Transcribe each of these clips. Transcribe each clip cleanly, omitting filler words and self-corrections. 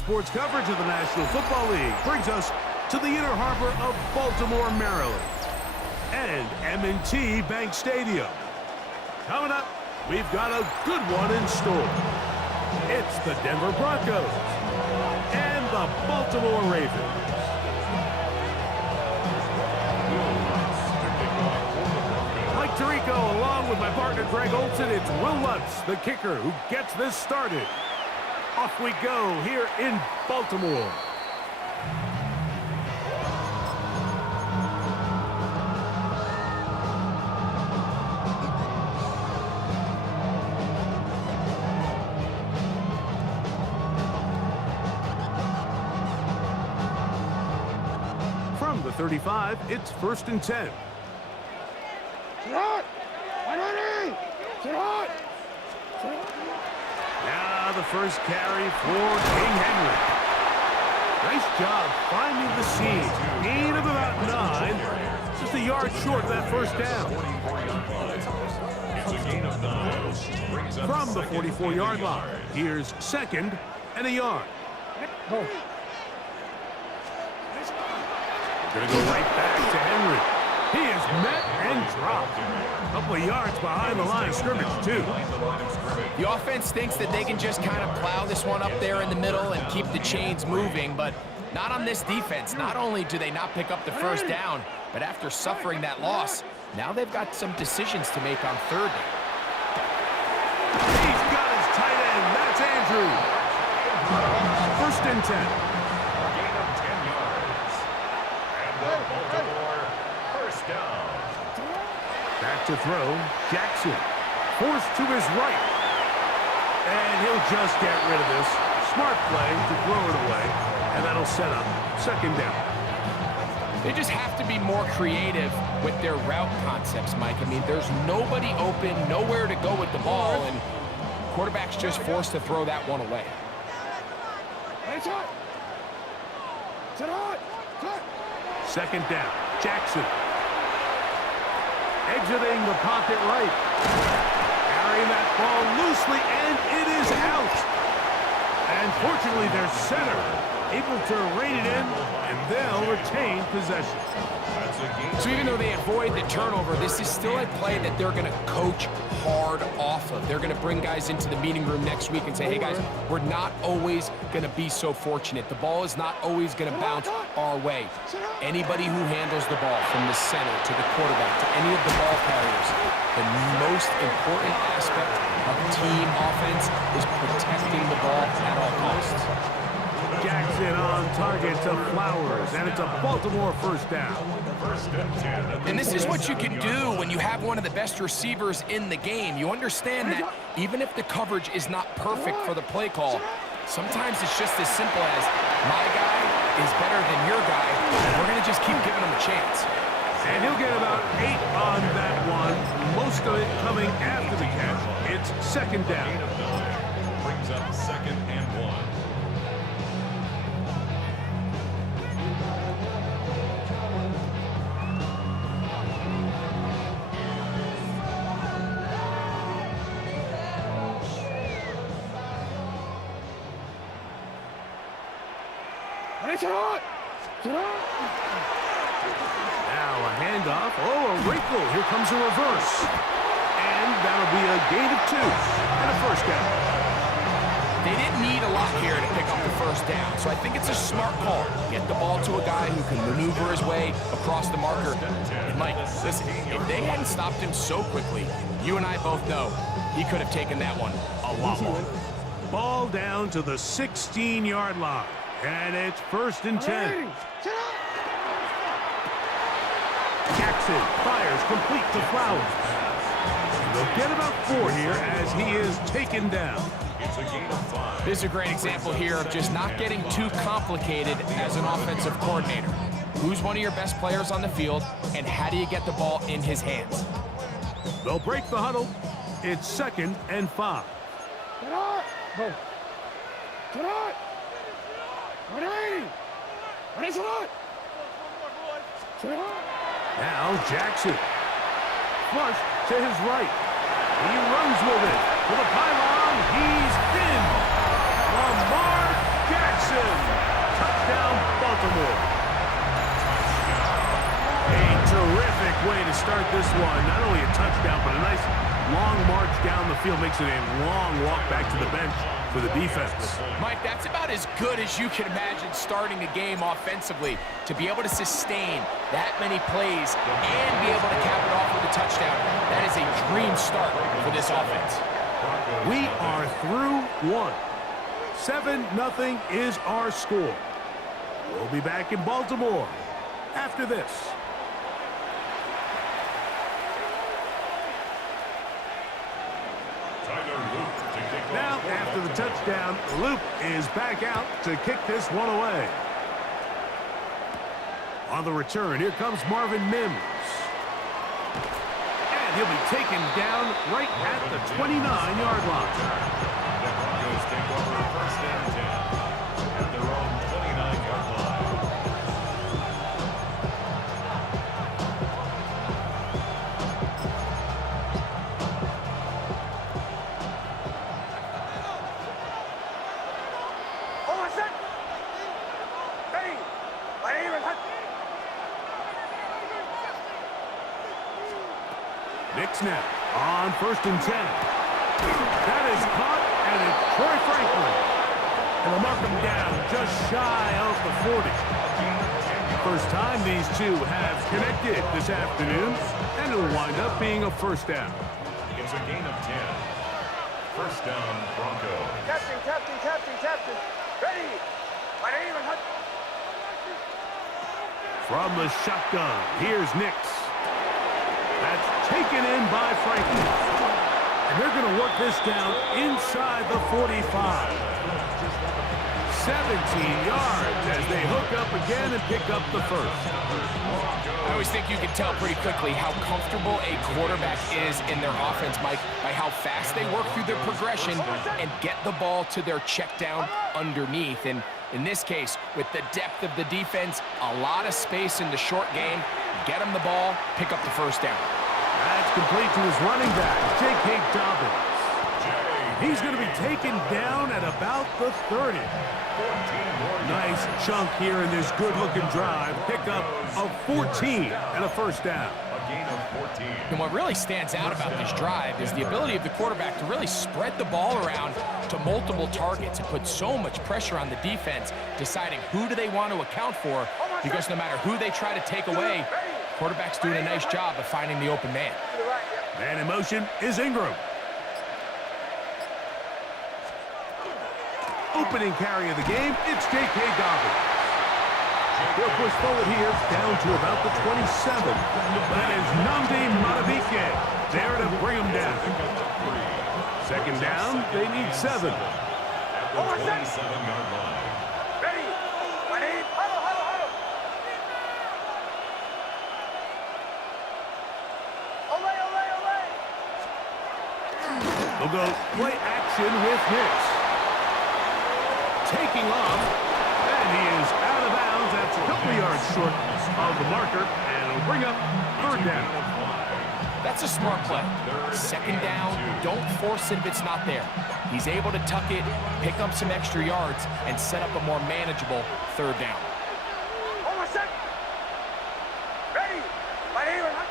sports coverage of the National Football League brings us to the inner harbor of Baltimore, Maryland, and M&T Bank Stadium. Coming up, we've got a good one in store. It's the Denver Broncos and the Baltimore Ravens. Mike Tirico, along with my partner Greg Olson, it's Will Lutz, the kicker, who gets this started. Off we go here in Baltimore. From the 35, it's 1st and 10. Now the first carry for King Henry. Nice job finding the seam. Gain of about 9. Just a yard short of that first down. From the 44-yard line, here's 2nd and a yard. Gonna go right back to Henry. He is met and dropped. A couple of yards behind the line of scrimmage, too. The offense thinks that they can just kind of plow this one up there in the middle and keep the chains moving, but not on this defense. Not only do they not pick up the first down, but after suffering that loss, now they've got some decisions to make on 3rd down. He's got his tight end. That's Andrew. 1st and 10. Gain of 10 yards. And the Baltimore first down. Back to throw. Jackson. Forced to his right. And he'll just get rid of this. Smart play to throw it away. And that'll set up 2nd down. They just have to be more creative with their route concepts, Mike. I mean, there's nobody open, nowhere to go with the ball, and quarterback's just forced to throw that one away. 2nd down. Jackson. Exiting the pocket right. Carrying that ball loosely, and it is out. And fortunately, their center able to rein it in, and they'll retain possession. So even though they avoid the turnover, this is still a play that they're going to coach hard off of. They're going to bring guys into the meeting room next week and say, hey, guys, we're not always going to be so fortunate. The ball is not always going to bounce our way. Anybody who handles the ball, from the center to the quarterback to any of the ball carriers, the most important aspect of team offense is protecting the ball at all costs. Jackson on target to Flowers, and it's a Baltimore first down. And this is what you can do when you have one of the best receivers in the game. You understand that even if the coverage is not perfect for the play call, sometimes it's just as simple as, my guy is better than your guy, and we're going to just keep giving him a chance. And he'll get about 8 on that one, most of it coming after the catch. It's 2nd down. Brings up 2nd and 1. Now a handoff. Oh, a wrinkle. Here comes a reverse. And that'll be a gain of 2 and a first down. They didn't need a lot here to pick up the first down, so I think it's a smart call. Get the ball to a guy who can maneuver his way across the marker. And Mike, listen, if they hadn't stopped him so quickly, you and I both know he could have taken that one a lot more. Ball down to the 16-yard line. And it's 1st and 10. Jackson fires complete to Flowers. They'll get about 4 here as he is taken down. This is a great example here of just not getting too complicated as an offensive coordinator. Who's one of your best players on the field, and how do you get the ball in his hands? They'll break the huddle. It's 2nd and 5. Now Jackson. Flush to his right. He runs with it to the pylon. He's in. Lamar Jackson Baltimore. A terrific way to start this one. Not only a touchdown, but a nice long march down the field. Makes it a long walk back to the bench for the defense. Mike, that's about as good as you can imagine starting a game offensively. To be able to sustain that many plays and be able to cap it off with a touchdown, that is a dream start for this offense. We are through one. 7-0 is our score. We'll be back in Baltimore after this. Now, after the touchdown, Luke is back out to kick this one away. On the return, here comes Marvin Mims. And he'll be taken down right at the 29-yard line. The Broncos take over first and 10 at their own 29-yard line. Knicks now on first and 10. That is caught, and it's Troy Franklin. And they'll mark him down just shy of the 40. First time these two have connected this afternoon, and it'll wind up being a first down. It's a gain of 10. First down, Broncos. Captain. Ready. My name is Hunt. From the shotgun, here's Nix. That's taken in by Franklin. And they're going to work this down inside the 45. 17 yards as they hook up again and pick up the first. I always think you can tell pretty quickly how comfortable a quarterback is in their offense, Mike, by how fast they work through their progression and get the ball to their check down underneath. And in this case, with the depth of the defense, a lot of space in the short game, get them the ball, pick up the first down. That's complete to his running back, J.K. Dobbins. He's going to be taken down at about the 30. Nice chunk here in this good-looking drive. Pick up of 14 and a first down. A gain of 14. And what really stands out about this drive is the ability of the quarterback to really spread the ball around to multiple targets and put so much pressure on the defense, deciding who do they want to account for, because no matter who they try to take away, quarterback's doing a nice job of finding the open man. Man in motion is Ingram. Opening carry of the game, it's J.K. Dobbins. He'll push forward here down to about the 27. That is Nnamdi Madubuike there to bring him down. Second down, they need 7. At the 27-yard line. Ready. My name. Huddle. Ole. They'll go play action with Hicks. Taking off, and he is out of bounds. That's a couple yards short of the marker, and it'll bring up third down. That's a smart play. Second down, don't force it if it's not there. He's able to tuck it, pick up some extra yards, and set up a more manageable third down. Ready. My name is Hunt.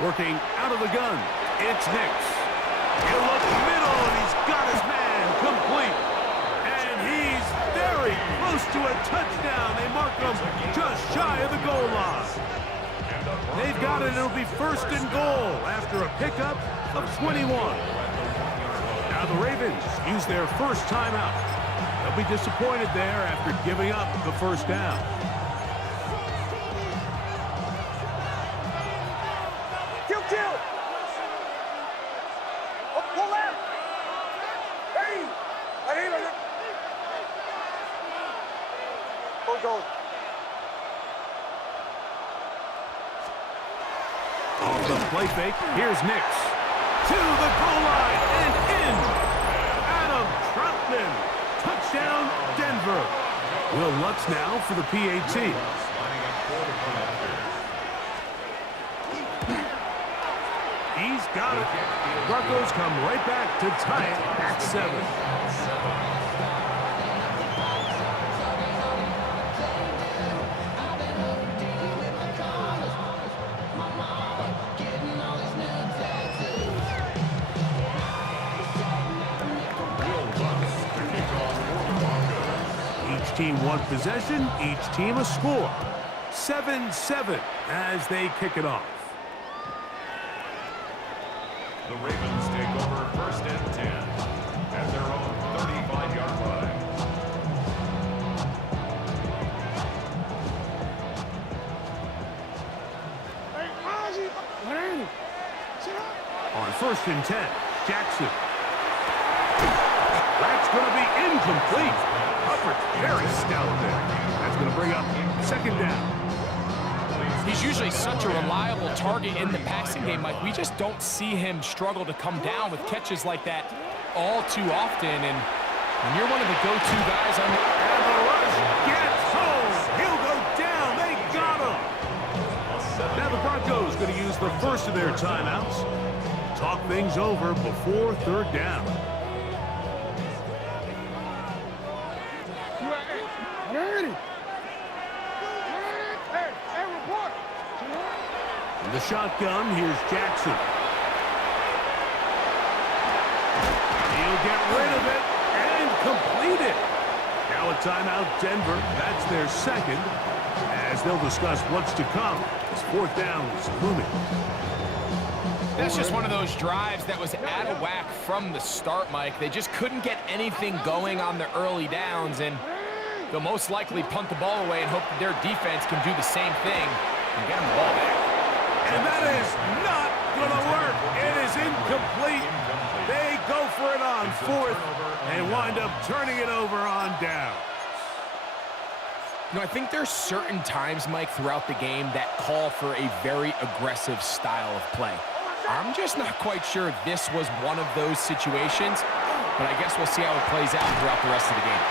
Working out of the gun, it's Nix. He'll look middle, and he's got his man complete. And he's very close to a touchdown. They mark him just shy of the goal line. They've got it. It'll be first and goal after a pickup of 21. Now the Ravens use their first timeout. They'll be disappointed there after giving up the first down. Off the play fake, here's Nix. To the goal line and in. Adam Troutman. Touchdown, Denver. Will Lutz now for the PAT. He's got it. Broncos come right back to tie it at 7. Each team one possession, each team a score. 7-7 as they kick it off. The Ravens take over 1st and 10 at their own 35-yard line. On 1st and 10, Jackson. That's going to be incomplete. Hubbard's very stout there. That's going to bring up 2nd down. He's usually such a reliable target in the passing game, Mike. We just don't see him struggle to come down with catches like that all too often. And when you're one of the go-to guys on the... And the rush gets home. He'll go down. They got him. Now the Broncos going to use the first of their timeouts. Talk things over before 3rd down. The shotgun, here's Jackson. He'll get rid of it and complete it. Now a timeout, Denver. That's their 2nd, as they'll discuss what's to come. This 4th down is looming. That's just one of those drives that was out of whack from the start, Mike. They just couldn't get anything going on the early downs, and they'll most likely punt the ball away and hope that their defense can do the same thing and get them the ball back. And that is not going to work. It is incomplete. They go for it on 4th and wind up turning it over on down. You know, I think there's certain times, Mike, throughout the game that call for a very aggressive style of play. I'm just not quite sure if this was one of those situations, but I guess we'll see how it plays out throughout the rest of the game.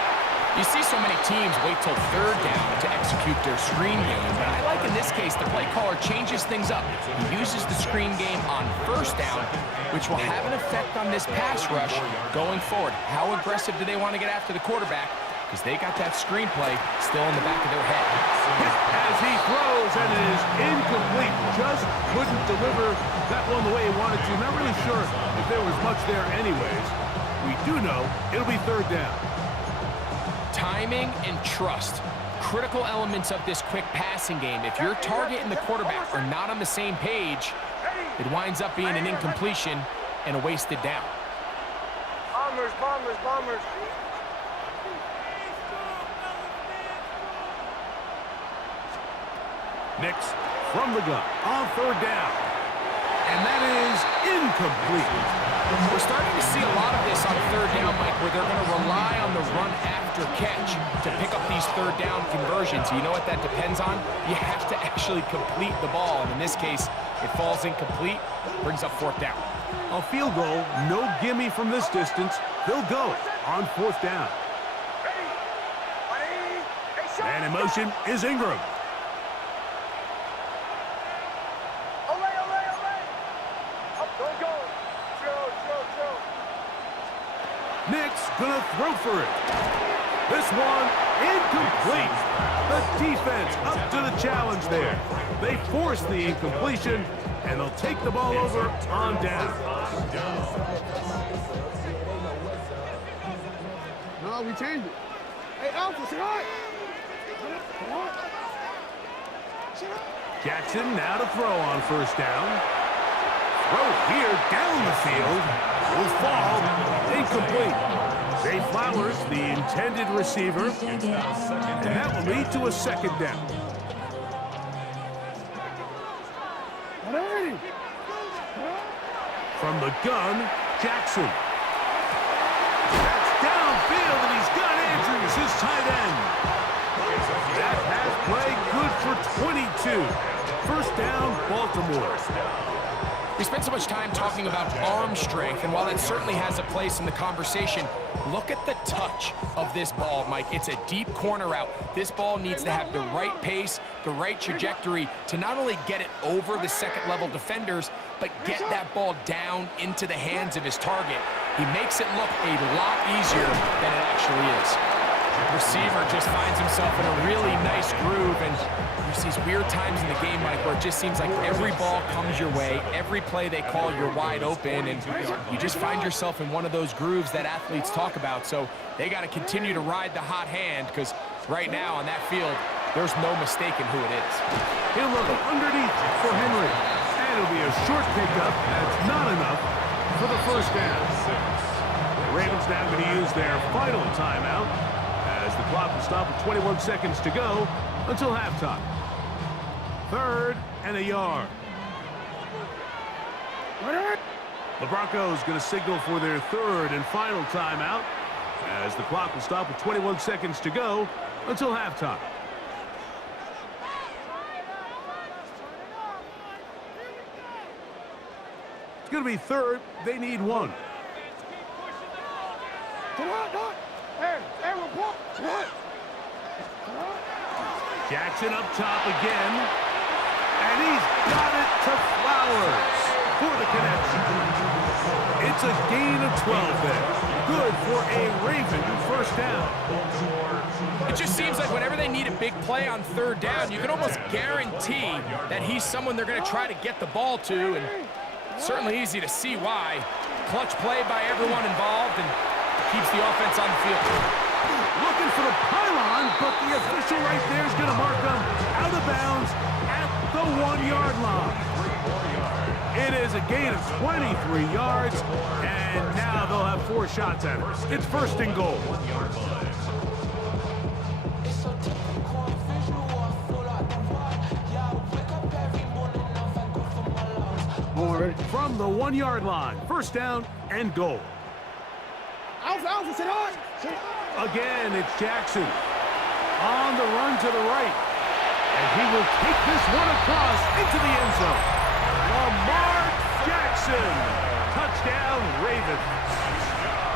You see so many teams wait till 3rd down to execute their screen game, but I like in this case the play caller changes things up. He uses the screen game on 1st down, which will have an effect on this pass rush going forward. How aggressive do they want to get after the quarterback? Because they got that screenplay still in the back of their head. As he throws, and it is incomplete. Just couldn't deliver that one the way he wanted to. Not really sure if there was much there anyways. We do know it'll be 3rd down. Timing and trust, critical elements of this quick passing game. If your target and the quarterback are not on the same page, it winds up being an incompletion and a wasted down. Bombers, bombers, bombers. Nix from the gun on 3rd down. And that is incomplete. We're starting to see a lot of this on 3rd down, Mike, where they're going to rely on the run after catch to pick up these 3rd down conversions. You know what that depends on? You have to actually complete the ball. And in this case, it falls incomplete, brings up 4th down. A field goal, no gimme from this distance. They'll go on 4th down. And in motion is Ingram. Nix gonna throw for it. This one incomplete. The defense up to the challenge there. They force the incompletion, and they'll take the ball over on down. No, we changed it. Hey, Alpha, sit on. Jackson now to throw on 1st down. Throw here down the field. Will fall incomplete. Zay Flowers, the intended receiver, and that will lead to a 2nd down. From the gun, Jackson. That's downfield, and he's got Andrews, his tight end. That has play good for 22. 1st down, Baltimore. We spent so much time talking about arm strength, and while that certainly has a place in the conversation, look at the touch of this ball, Mike. It's a deep corner route. This ball needs to have the right pace, the right trajectory to not only get it over the second-level defenders, but get that ball down into the hands of his target. He makes it look a lot easier than it actually is. Receiver just finds himself in a really nice groove, and there's these weird times in the game, Mike, where it just seems like every ball comes your way, every play they call, you're wide open, and you just find yourself in one of those grooves that athletes talk about. So they got to continue to ride the hot hand, because right now on that field, there's no mistaking who it is. He'll look underneath for Henry, and it'll be a short pickup. That's not enough for the first down. The Ravens now going to use their final timeout, as the clock will stop with 21 seconds to go until halftime. 3rd and a yard. The Broncos going to signal for their 3rd and final timeout, as the clock will stop with 21 seconds to go until halftime. It's going to be 3rd. They need 1. Jackson up top again, and he's got it to Flowers for the connection. It's a gain of 12 there. Good for a Raven first down. It just seems like whenever they need a big play on 3rd down, you can almost guarantee that he's someone they're going to try to get the ball to, and it's certainly easy to see why. Clutch play by everyone involved, and keeps the offense on the field. Looking for the pylon, but the official right there is going to mark them out of bounds at the 1-yard line. It is a gain of 23 yards, and now they'll have 4 shots at it. It's 1st and goal. From the 1-yard line, 1st down and goal. Again, it's Jackson on the run to the right, and he will take this one across into the end zone. Lamar Jackson, touchdown Ravens.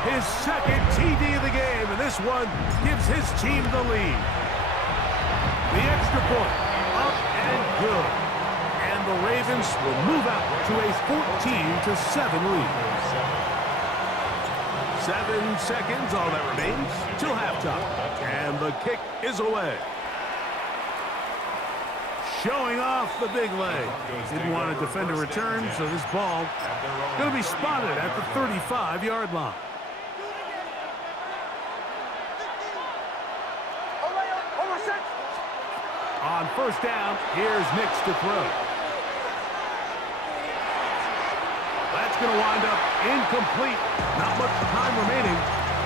His 2nd TD of the game, and this one gives his team the lead. The extra point, up and good, and the Ravens will move out to a 14-7 lead. 7 seconds, all that remains, till halftime. And the kick is away. Showing off the big leg. Didn't want to defend a return, so this ball going to be spotted at the 35-yard line. On 1st down, here's Nix to throw. That's going to wind up incomplete. Not much time remaining.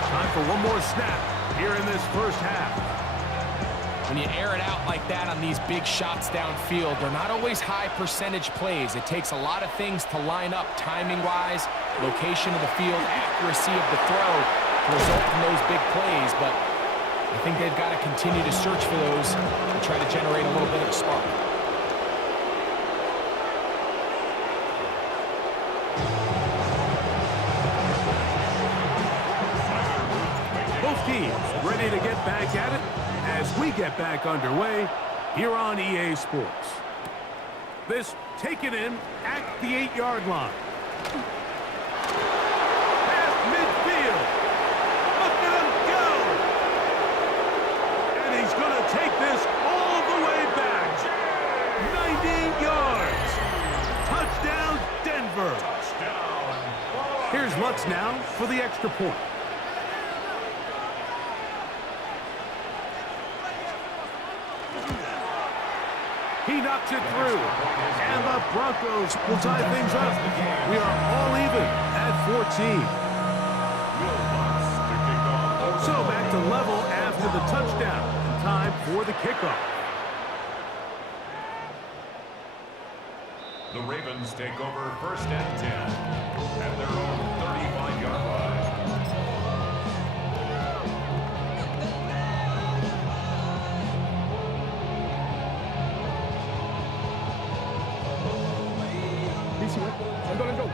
Time for one more snap here in this first half. When you air it out like that on these big shots downfield, they're not always high percentage plays. It takes a lot of things to line up timing-wise, location of the field, accuracy of the throw to result in those big plays. But I think they've got to continue to search for those and try to generate a little bit of a spark. Both teams ready to get back at it as we get back underway here on EA Sports. This taken in at the 8-yard line. Past midfield. Look at him go. And he's going to take this all the way back. 90 yards. Touchdown, Denver. Here's Lutz now for the extra point. He knocks it through, and the Broncos will tie things up. We are all even at 14. So back to level after the touchdown. Time for the kickoff. The Ravens take over 1st and 10 at their own 35-yard line. see it. Let's go.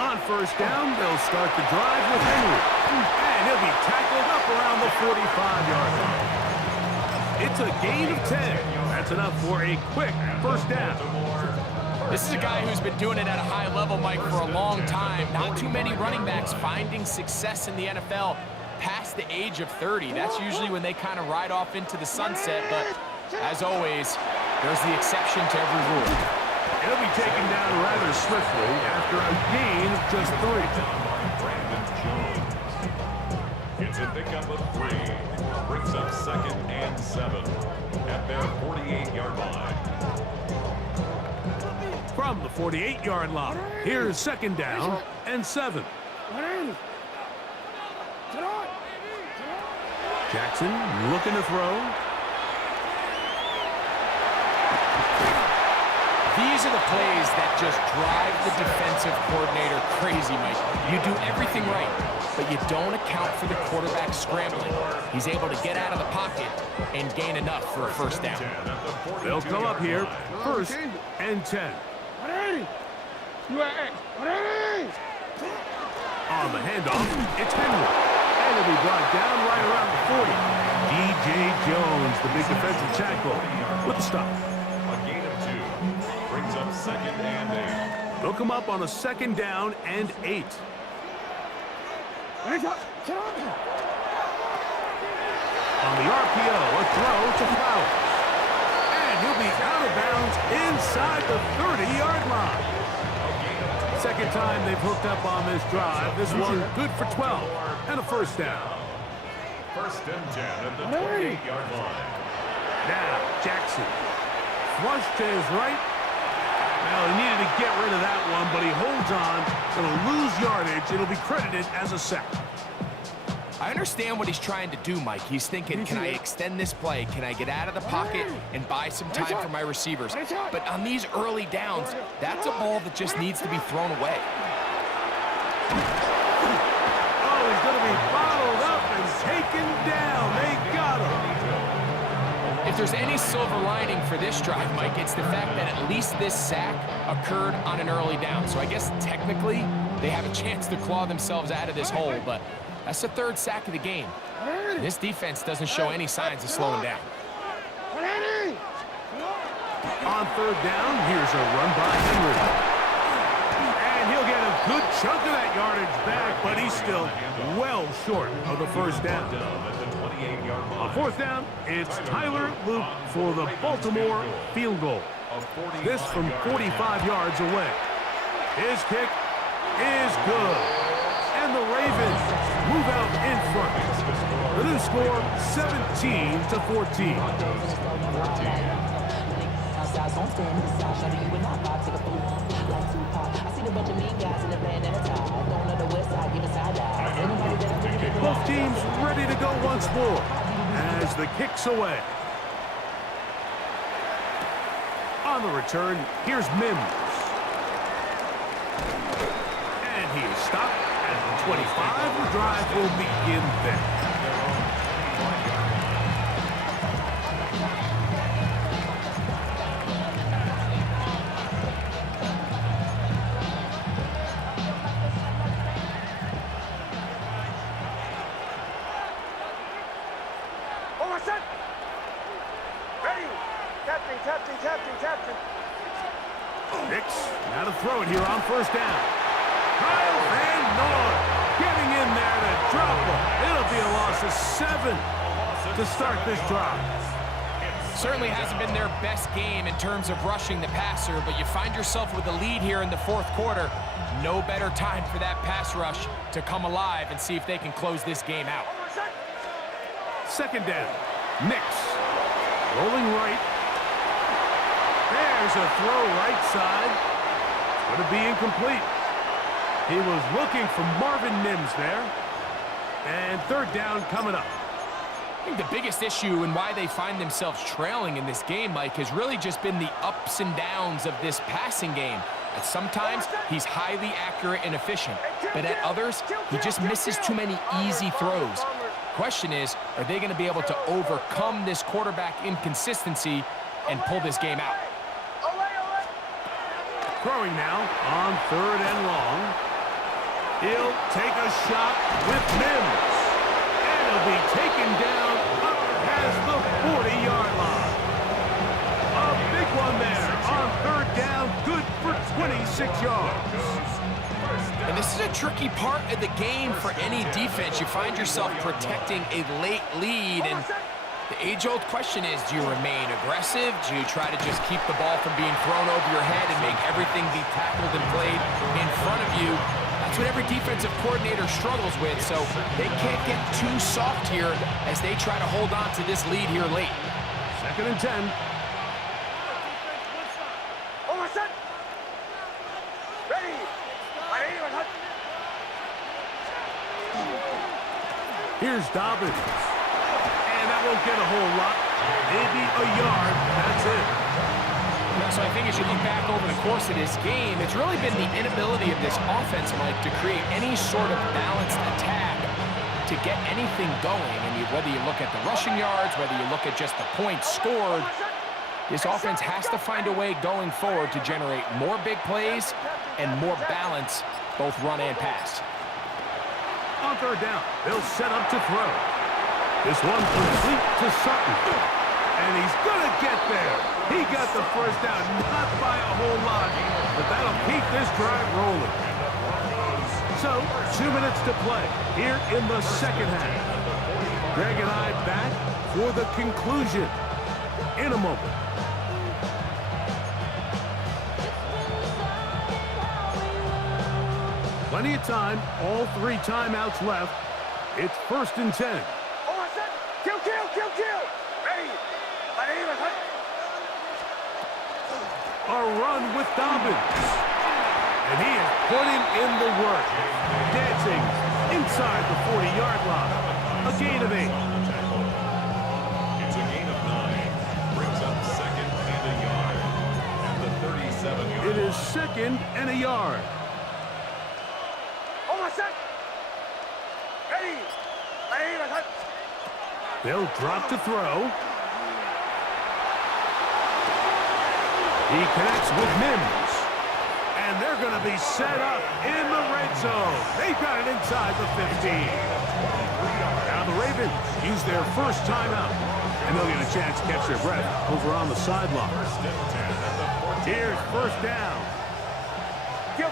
On first down, they'll start the drive with Henry. And he'll be tackled up around the 45-yard line. It's a gain of 10. That's enough for a quick first down. This is a guy who's been doing it at a high level, Mike, for a long time. Not too many running backs finding success in the NFL past the age of 30. That's usually when they kind of ride off into the sunset, but as always, there's the exception to every rule. He'll be taken down rather swiftly after a gain of just 3. It's a pickup of 3. Brings up 2nd and 7 at their 48-yard line. From the 48-yard line, here's 2nd down and 7. Jackson looking to throw. These are the plays that just drive the defensive coordinator crazy, Mike. You do everything right, but you don't account for the quarterback scrambling. He's able to get out of the pocket and gain enough for a first down. They'll come up here, 1st and 10. On the handoff, it's Henry. And he'll be brought down right around the 40. D.J. Jones, the big defensive tackle, with the stop. A gain of 2. Brings up 2nd and 8. They'll come up on a 2nd down and 8. On the RPO, a throw to Flowers. And he'll be out of bounds inside the 30-yard line. Second time they've hooked up on this drive. This one good for 12 and a first down. 1st and 10 at the 28-yard line. Now, Jackson. Flush to his right. Well, he needed to get rid of that one, but he holds on. It'll lose yardage. It'll be credited as a sack. I understand what he's trying to do, Mike. He's thinking, can I extend this play? Can I get out of the pocket and buy some time for my receivers? But on these early downs, that's a ball that just needs to be thrown away. Oh, he's going to be bottled up and taken down. They got him. If there's any silver lining for this drive, Mike, it's the fact that at least this sack occurred on an early down. So I guess technically they have a chance to claw themselves out of this hole, but that's the 3rd sack of the game. This defense doesn't show any signs of slowing down. On 3rd down, here's a run by Henry. And he'll get a good chunk of that yardage back, but he's still well short of the first down. On 4th down, it's Tyler Luke for the Baltimore field goal. This from 45 yards away. His kick is good. And the Ravens move out in front. The new score, 17-14. Both teams ready to go once more as the kick's away. On the return, here's Mims. And he is stopped at the 25. The drive will begin there. Hicks, now to throw it here on 1st down. Kyle Van Noy getting in there to drop him. It'll be a loss of 7 to start this drive. Certainly hasn't been their best game in terms of rushing the passer, but you find yourself with a lead here in the 4th quarter. No better time for that pass rush to come alive and see if they can close this game out. 2nd down. Nix rolling right. There's a throw right side. It's going to be incomplete. He was looking for Marvin Mims there. And 3rd down coming up. I think the biggest issue and why they find themselves trailing in this game, Mike, has really just been the ups and downs of this passing game. At sometimes, he's highly accurate and efficient, but at others, he just misses too many easy throws. Question is, are they going to be able to overcome this quarterback inconsistency and pull this game out? Throwing now on 3rd and long. He'll take a shot with Mims. And he'll be taken down up past the 40-yard line. A big one there on 3rd down. Good for 26 yards. And this is a tricky part of the game for any defense. You find yourself protecting a late lead, and the age-old question is, do you remain aggressive? Do you try to just keep the ball from being thrown over your head and make everything be tackled and played in front of you? That's what every defensive coordinator struggles with, so they can't get too soft here as they try to hold on to this lead here late. 2nd and 10. Here's Dobbins. And that won't get a whole lot. Maybe a yard. That's it. So I think as you look back over the course of this game, it's really been the inability of this offense, Mike, to create any sort of balanced attack to get anything going. And whether you look at the rushing yards, whether you look at just the points scored, this offense has to find a way going forward to generate more big plays and more balance, both run and pass. On 3rd down, they'll set up to throw. This one complete to Sutton. And he's going to get there. He got the 1st down, not by a whole lot, but that'll keep this drive rolling. So, 2 minutes to play here in the 2nd half. Greg and I back for the conclusion in a moment. Plenty of time, all 3 timeouts left. It's 1st and 10. Kill! Ready! A run with Dobbins. And he is putting in the work. Dancing inside the 40-yard line. A gain of 8. It's a gain of 9. Brings up 2nd and a yard. At the 37-yard. It is 2nd and a yard. They'll drop to throw. He connects with Mims. And they're going to be set up in the red zone. They've got it inside the 15. Now the Ravens use their first timeout. And they'll get a chance to catch their breath over on the sideline. Here's 1st down. Kill!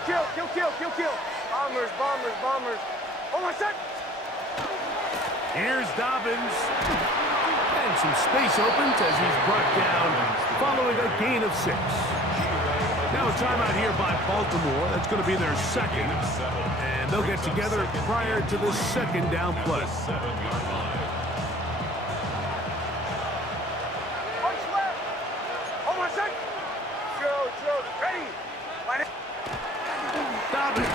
Bombers! Here's Dobbins. And some space opens as he's brought down following a gain of 6. Now a timeout here by Baltimore. That's going to be their 2nd. And they'll get together prior to the 2nd down play. Dobbins.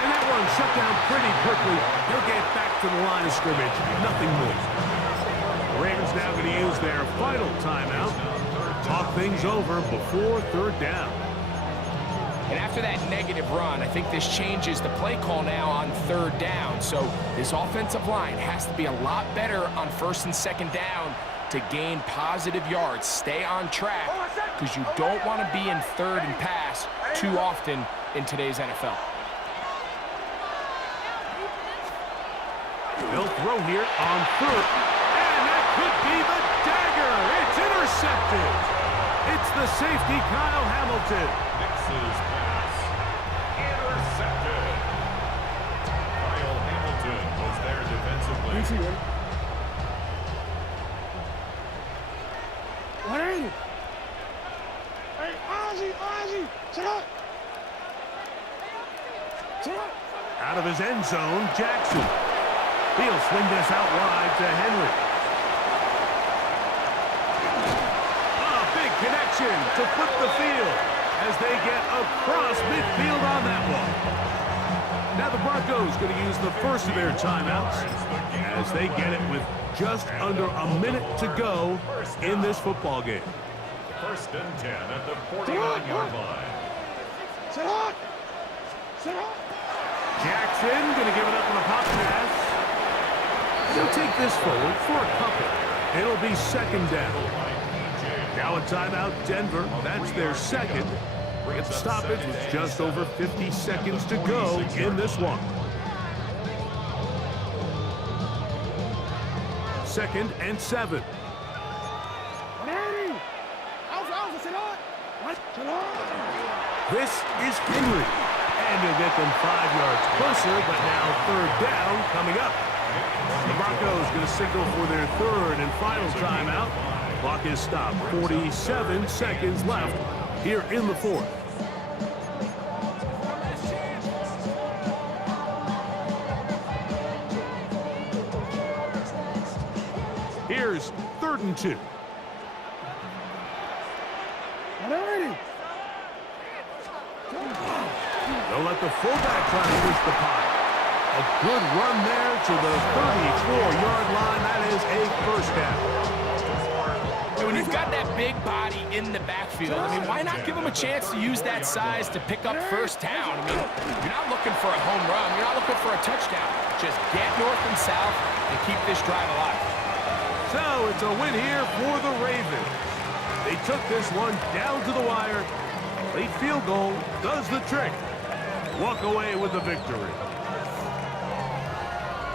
And that one shut down pretty quickly. He'll get back to the line of scrimmage. Nothing more. The Ravens now going to use their final timeout. Talk things over before 3rd down. And after that negative run, I think this changes the play call now on 3rd down. So this offensive line has to be a lot better on 1st and 2nd down to gain positive yards. Stay on track because you don't want to be in 3rd and pass too often in today's NFL. They'll throw here on 3rd. And that could be the dagger. It's intercepted. It's the safety, Kyle Hamilton. Nix's pass. Intercepted. Kyle Hamilton was there defensively. What are you? Hey, Ozzie, sit up. Out of his end zone, Jackson. He'll swing this out wide to Henry. A big connection to flip the field as they get across midfield on that one. Now the Broncos going to use the first of their timeouts as they get it with just under a minute to go in this football game. 1st and 10 at the 49-yard line. Sit up. Jackson going to give it up on a pop pass. He'll take this forward for a couple. It'll be second down. Now a timeout, Denver. That's their second. Get the stoppage with just over 50 seconds to go in this one. Second and 7. This is Henry. And he'll get them 5 yards closer, but now third down coming up. The Broncos going to signal for their third and final timeout. Clock is stopped. 47 seconds left here in the fourth. Here's 3rd and 2. They'll let the fullback try to push the pile. A good run there to the 34-yard line. That is a first down. When you've got that big body in the backfield, I mean, why not give him a chance to use that size to pick up first down? I mean, you're not looking for a home run. You're not looking for a touchdown. Just get north and south and keep this drive alive. So it's a win here for the Ravens. They took this one down to the wire. Late field goal does the trick. Walk away with the victory.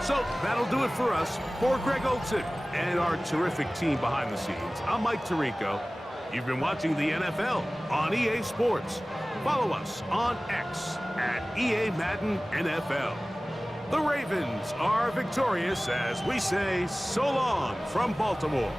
So that'll do it for us. For Greg Olsen and our terrific team behind the scenes, I'm Mike Tirico. You've been watching the NFL on EA Sports. Follow us on X at EA Madden NFL. The Ravens are victorious as we say so long from Baltimore.